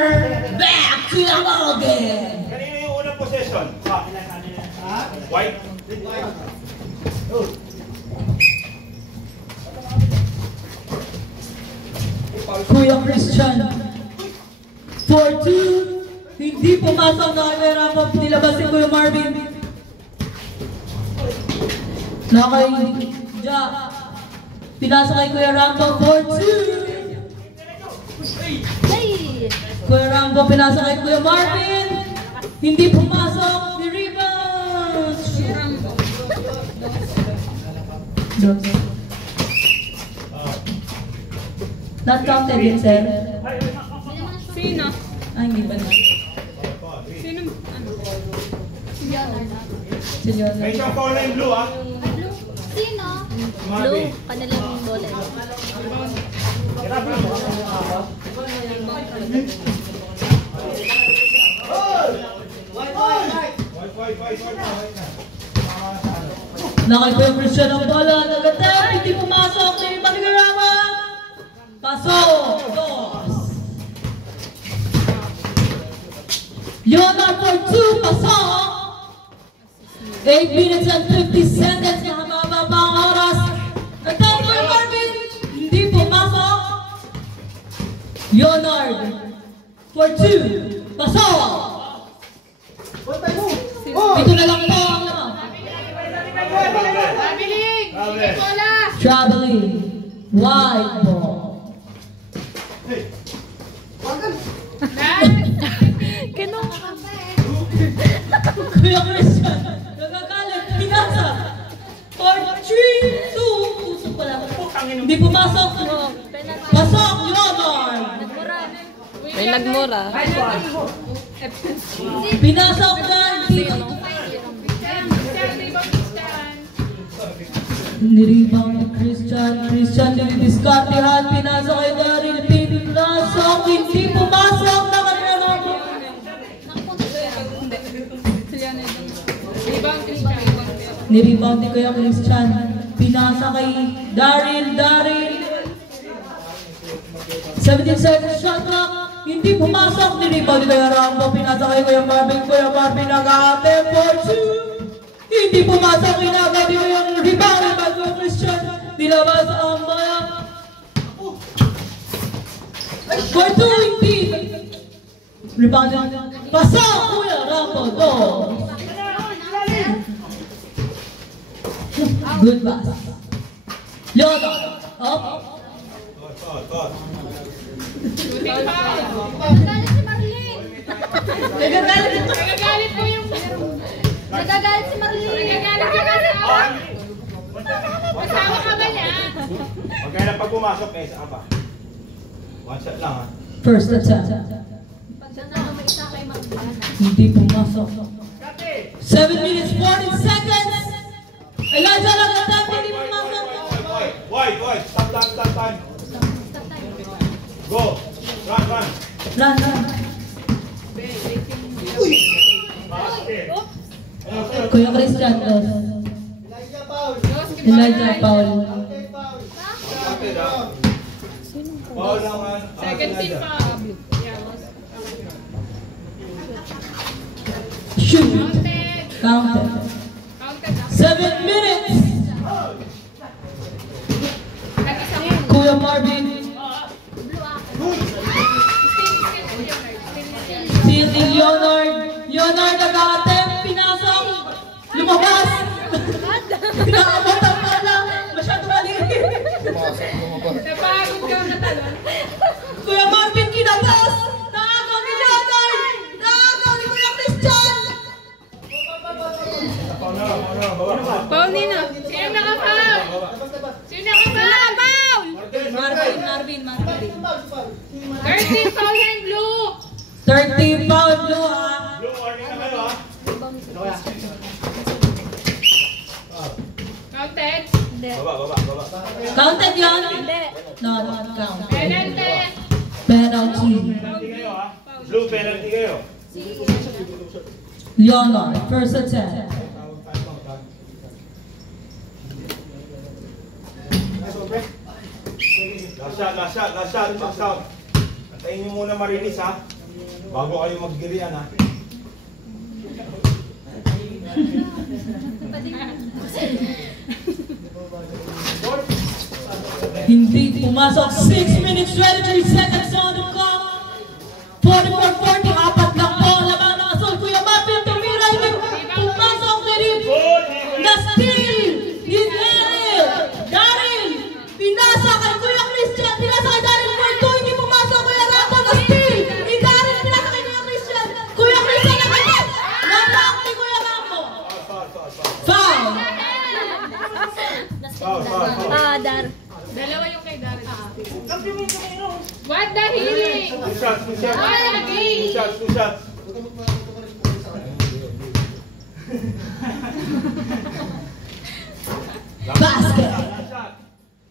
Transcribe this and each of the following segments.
Back to the ball game! Kanina yung unang possession? White? Kuya Christian 4-2. Hindi pumasok na kamera mo. Nilabas si Kuya Marvin. Nakay Jack. Pinasa kay Kuya Rambo 4-2. Kuya Rambo pinasa kay Kuya Marvin. Hindi pumasok. Ni rebound. Not counted yun, sir. Sino? Ah, hindi ba na? Sino? Ano? Si Leonard. May isang foul na yung blue, ha? Sino? Marvin. Blue, kanilang bola. Nakay Kuya Christian ang bola. Nagatep. Hindi pumasok. Hindi Panigarama. Pasok. Dos. Leonard for 2. Pasok. 8 minutes and 50 seconds. Nakamaba pa ang oras. Nagtawag Kuya Marvin. Hindi pumasok. Leonard for 2. Pasok. Ito na lang po ang traveling wide ball. Kuya Christian, nagagalit, pinasa. For 3-2. Pusok pala. Hindi pumasok. Pasok, Leonard. May nagmura. Pinasok na. Niribang ni Christian. Christian nilidiskartehan. Pinasok kay Daryl. Pinasok. Hindi pumasok. Niribang ni Kuya Christian. Pinasa kay Daryl. 17 seconds shot clock. Hindi pumasok. Niribang ni Kuya Rambo. Pinasa kay Kuya Marvin. Kuya Marvin nag-aate for 2. Hindi pumasok. Inagad yung rebound ni Kuya Christian. Nilabas ang mga for 2. Hindi. Rebound. Pasok Kuya Rambo. Go. Good pass. Leonard. Up. Nagagalit si Marlene. Nagagalit po yung... Nagagalit si Marlene. Nagagalit ka kasi. Kasama ka ba niya? Huwag kaya na pag pumasok, eh, saan ba? One shot lang, ha? First attempt. Hindi pumasok. 7 minutes 40 seconds. Elijah lang attempt. Hindi pumasok. Wide. Stop time. Go. Run. Run. Kuya Christian, dos. Elijah, Paul. Foul naman. Second team pa. Shoot. Counted. Counted. 7 minutes. Kuya Marvin. Si Leonard nag-attempt. Pinasok. Lumabas. Pinakamatang pala. Masyado mali. Napagod ka na talon. Kuya Marvin kinabas. Nakagaw ni Leonard. Nakagaw ni Kuya Christian. Paul Nina. Sino naka-foul? Marvin. 30 foul and blue. 30 pound blue, ha? Blue, warning na kayo, ha? Counted. Baba. Counted yun? No, not count. Penalty. Penalty. Penalty kayo, ha? Blue, penalty kayo. Leonard, first attempt. Last shot. Antayin nyo muna marinis, ha? Bago kayo maggirian ha. Hindi pumasok. 6 minutes 23 seconds on the clock. 44-40, apat lang po ang laman ng asol. Kuya Marvin, tumira, hindi pumasok na rin. Na steal, Daryl, pinasa kay Kuya Christian, pinasa kay Daryl for 2, hindi pumasok. Kuya Rambo, na steal, ni Daryl, pinasa kay Kuya Christian. Kuya Christian, nakagit, na-block ni Kuya Rambo. Foul. Dar. Dalawa yung kay Darren. What the healing? Two shots. Lagi! Two shots. Basket.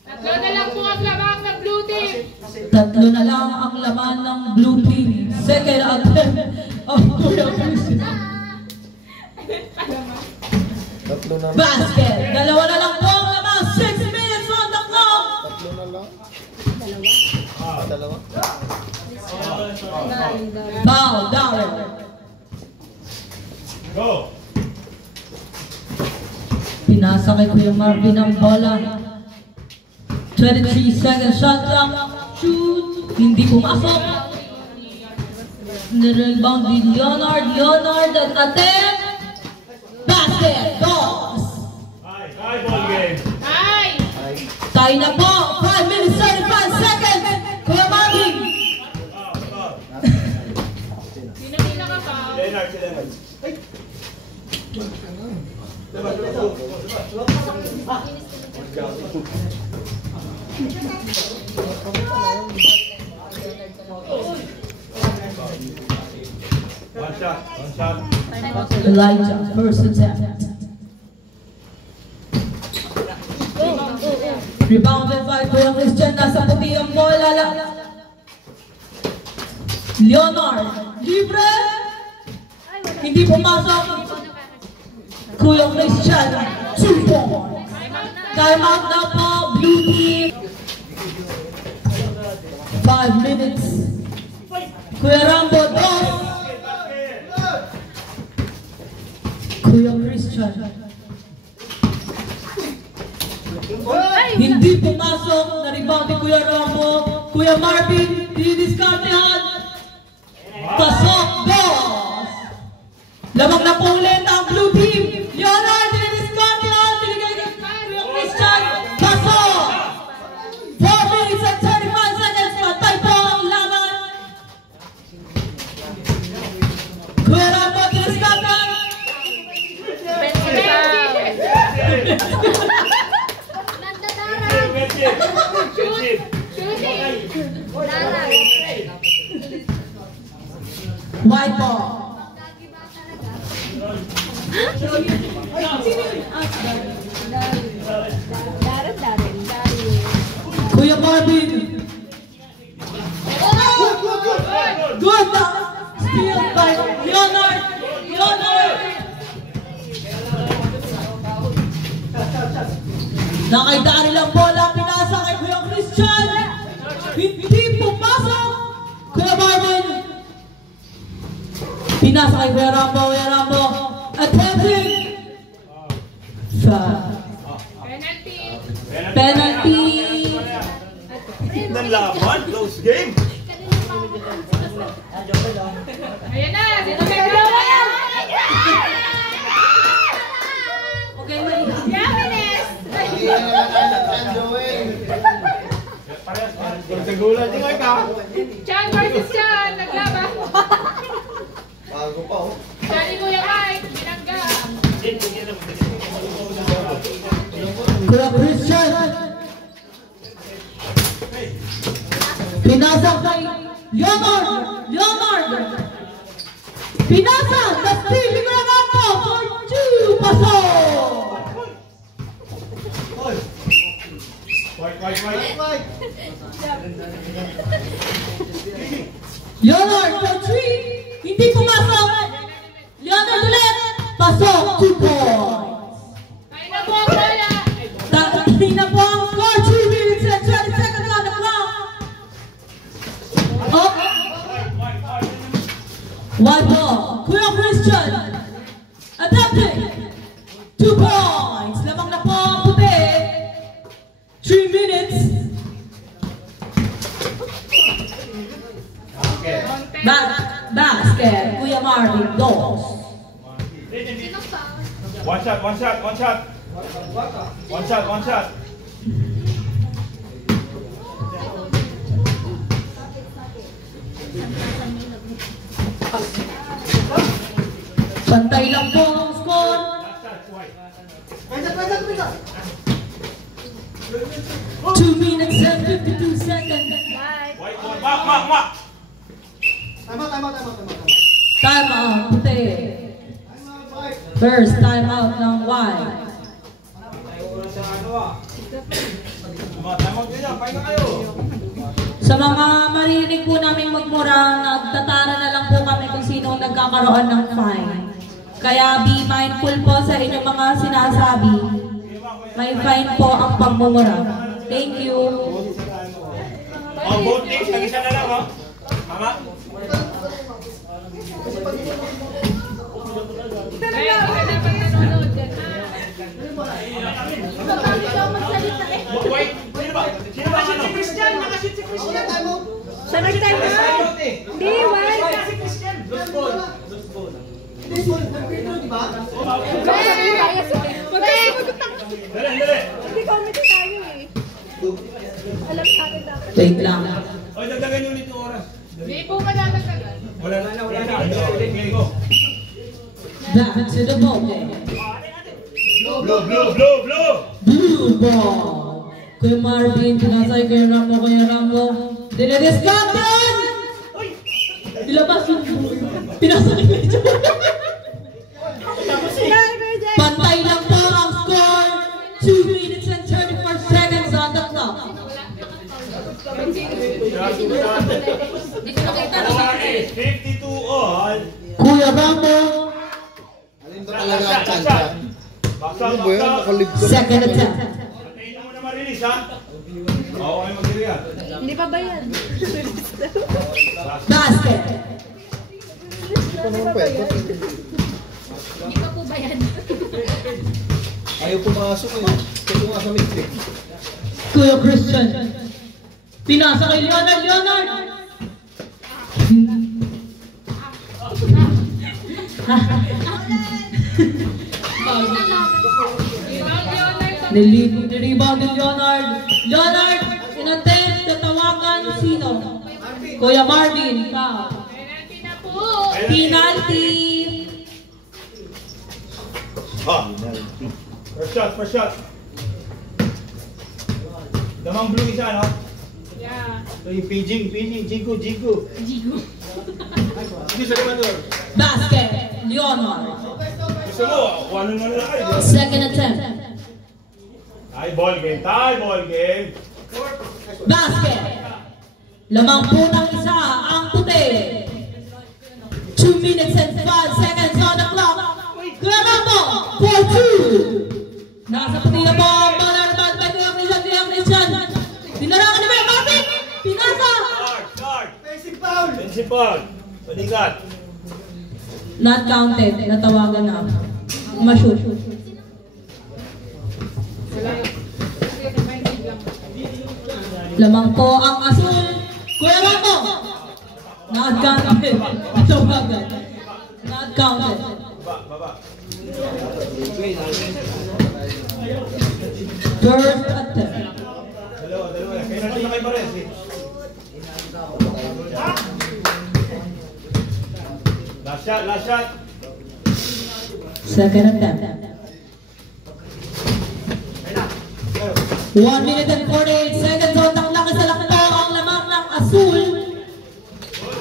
Tatlo na lang po ang lamang ng blue team. Tatlo na lang ang laman ng blue team. Second attempt of Kuya Christian. Basket. Dalawa na lang po ang laman. 6 minutes on the clock. Foul, Daryl. Go. Pinasa kay Kuya Marvin ang bola. 23 seconds shot clock. Shoot. Hindi pumasok. Nirebound ni Leonard. Leonard at attempt. Basket. Goals. High ball game. Ay! Tayo na po. 5 minutes 35 seconds. Kuya Marvin. Sino pinaka-foul? Leonard. One shot. Elijah, first attempt. Rebounded by Kuya Christian. Nasa puti ang bola. Leonard, libre. Hindi pumasok. Kuya Christian, 2 points. Time out na po, blue team. 5 minutes. Kuya Rambo, 2. Kuya Christian. Hindi pumasok. Na-rebound ni Kuya Rambo. Kuya Marvin, dinidiskartehan. Pasok, boss. Lamang na po ulit ang blue team. Leonard, dinidiskartehan. Binigay kay Kuya Christian. Pasok. 4 minutes and 35 seconds. Patay po ang laban. Kuya Rambo, dinidiskartehan. White ball. Kuya Marvin. Good. Steal by Leonard. Nakaidari lang bola. Pinasa kay Kuya Christian. Hindi pumasok. Kuya Marvin. Pinasa kay Kuya Rambo. Attempting. Penalty. Nalaban. Close game. Ayan na! Sino kay Darren? Segulan din ka. Chan versus Chan! Naglaban! Bago pa oh. Chan ni Kuya Mike! Binangga! Kuya Christian. Pinasa kay Leonard. Pinasa. The steal ni Kuya Rambo for 2. Pasok. White. Leonard for 3. Hindi pumasok. Leonard ulit. Pasok. 2 points. Ay na po ang bola! Tatakin na po ang score. 2 minutes and 20 seconds on the clock. Oh. One ball. Kuya Christian. Attempting. 2 points. Lamang na po ang puti. 3 minutes. Basket. Kuya Marvin. Dos. One shot, one shot, one shot. One shot, one shot. Pantay lang po ang score. Last shot, white. 2 minutes and 52 seconds. White ball, mak. Time out, puti. First time out ng white. Tama din yan, pahinga kayo. Sa mga maririnig po namin magmura, nagtatara na lang po kami kung sino ang nagkakaroon ng fine. Kaya be mindful po sa inyong mga sinasabi. May fine po ang pagmumura. Thank you. Both teams, nag-isa na lang, oh. Mama? Ay, hindi ka dapat nanonood dyan. White, sino ba? Sino ba? Si Christian, nakashoot si Christian. Sa nag-time out? Hindi, white. Dali. Hindi comedy tayo eh. Alam natin dapat. Wait lang. Oy, dagdagan nyo nito oras. Hindi po madadagdagan. Wala na. Okay, go. Back to the ball game. Blue. Blue ball. Kuya Marvin, pinasay Kuya Rambo. Dinidiscount! Ilabas yung pinasay Kuya Joy. Pantay lang po ang score. 2 minutes and 34 seconds on the clock. 52 all. Kuya Rambo, Alin ba talaga ang kanta? Ano ba yun? Nakalibot. second attempt. Patayin mo na ma-release, ha? Oo, kayo mag-iriya. Hindi pa ba yan? Basket. Ito naman pwede. Hindi pa po ba yan? Ayaw pumasok eh. Kaya nga sa midfield. Kuya Christian. Pinasa kay Leonard. Nirebound ni Leonard, inattempt na tawagan sino? Kuya Marvin. Penalty na po. Penalty. First shot. Damang blue isa, no? Yeah. Ito yung Jigo. Hindi sa limador. Basket. Leonard. Gusto mo, ano na lang kayo. Second attempt. Tie ball game. Basket. Lamang putang isa ang puti. 2 minutes and 5 seconds on the clock. Kuya Rambo, 4-2. Nasa puti na po ang palarabad by Kuya Christian. Dinarangan ni Kuya Marvin. Pinasa. Start. Offensive foul. Panigat. Not counted. Natawagan na. Ma-shoot. Lamang po ang asul. Kuya Rambo. Not counted. Natawagan. Not counted. Baba. First attempt. Dalawa. Kaya natin na kayo pa rin. Last shot. Second attempt. 1 minute and 48 seconds on the clock. Isa lang po ang lamang ng asul.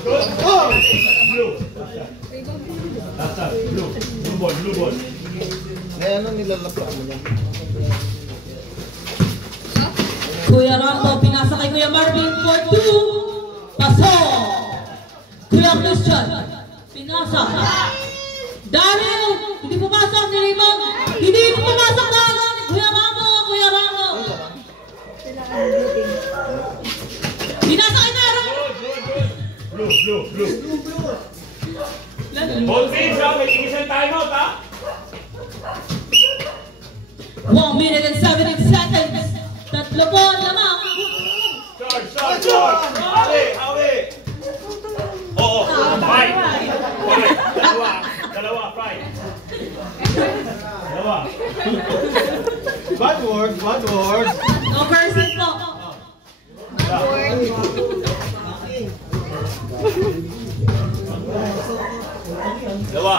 Good. Blue. Last shot. Blue ball. Ngayon ang nilalapaan mo niya. Kuya Rambo, pinasa kay Kuya Marvin for 2. Pasok. Kuya Christian, pinasa. Daryl, hindi pumasok ni Raymond. Hindi pumasok na agad. Kuya Rambo. Pinasa kay Daryl. Blue. Both teams ha, may tigis ang timeout ha. 1 minute and 17 seconds. Tatlo po lamang. Charge! Hawi! Oo, five. Dalawa, five. Dalawa. Bad words. No person po. Dalawa.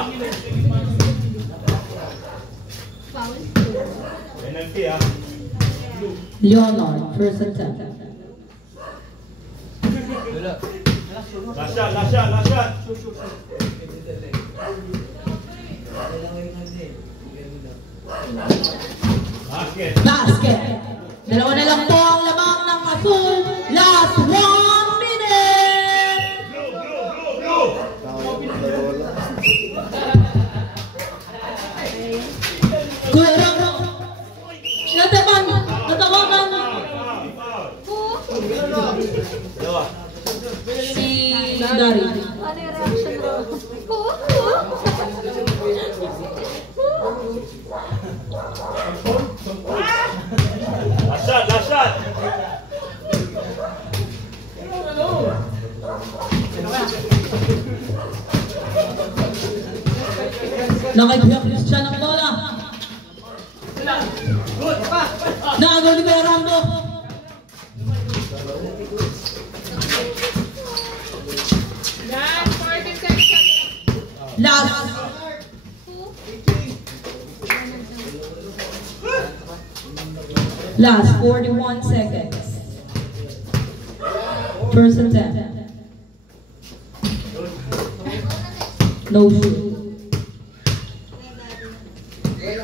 Penalty ha. Leonard, first attempt. Last shot. Basket. Dalawa na lang po ang lamang ng Azul. Last 1 minute. Blue. Kuya Rambo. Natawagan. Dalawa. Si Dari. Ano yung reaction mo? Last shot. Nakikuya Christian ang bola. Nakagaw ni Kuya Rambo. Last 40 seconds. Last 41 seconds. First attempt. No shoot.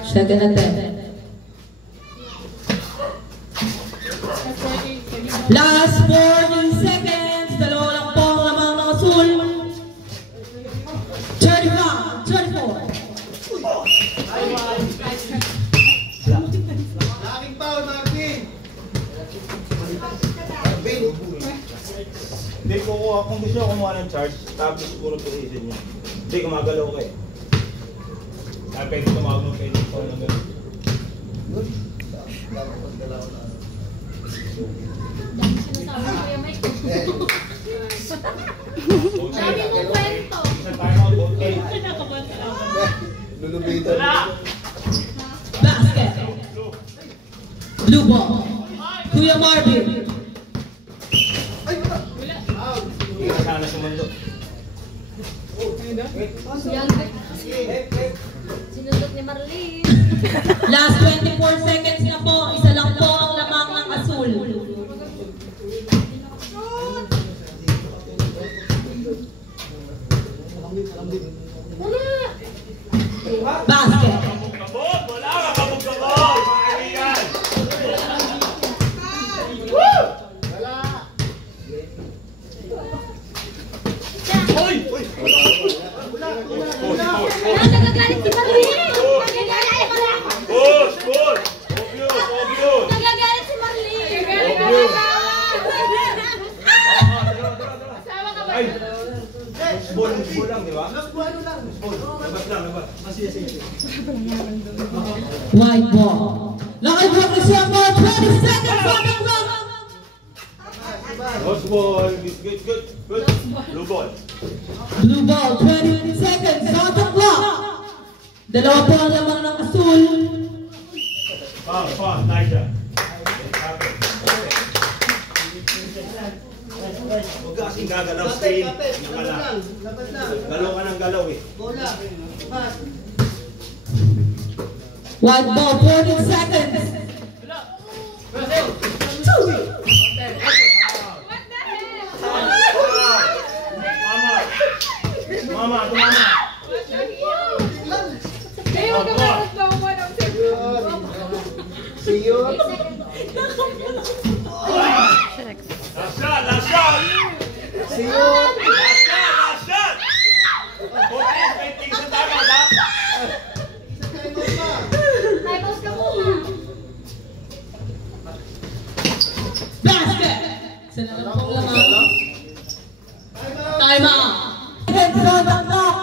Second attempt. Last 40 seconds. Dalawa lang po ang lamang ng Azul. 35, 34. Laking foul, Marvin. Hindi ko kung gusto nyo kumuha ng charge, tapos siguro tulisin nyo. Hindi, gumagalaw kayo. Kaya pwede tumawag mo, pwede ko ng gano'n. Dami sinasabi ko yung mic. Dami mong kwento. Isang timeout, both teams. Lulubitan. Basket. Blue ball. Kuya Marvin. Sana sa mundo. Sinundot ni Marlene. Last 24 seconds na po. Isa lang po ang lamang ng Azul. Basket. Kabog! Wala ka! Kabog! Mga kaibigan! Hoy! Nagagalit si Marlene. Nagagalit si Marlene. Push! Obvious! Nagagalit si Marlene. Asawa ka ba? Ay! Ball lang, di ba? Ball. Labas lang. White ball. Lakay po Christian for 20 seconds on the clock. Lost ball. Good. Blue ball. Blue ball, 20 seconds on the clock. Dalawa po ang lamang ng Azul. Foul. Nice shot. Huwag ka kasing gagalaw, stay. Galaw ka ng galaw eh. White ball, 40 seconds. What the hell? Mama. What the hell? Kayo ka ba mo ng See you. Last shot! See you. Last shot! Okay, may tingin sa tama, ha? Timeout ka muna. Basket. Isa na lang po lamang. Time out. Seconds on the clock.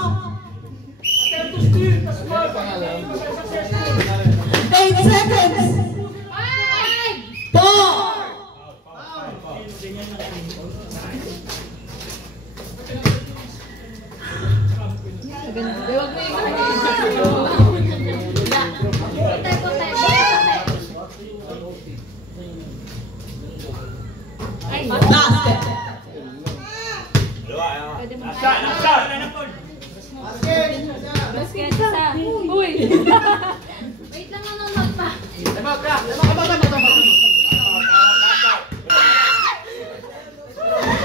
Huwag mo yung Ay, Basket. pwede mo Naksa! basket sa. Uy! Wait lang, nanonood pa.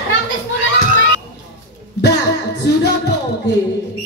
Practice muna lang tayo. Back to the ball game.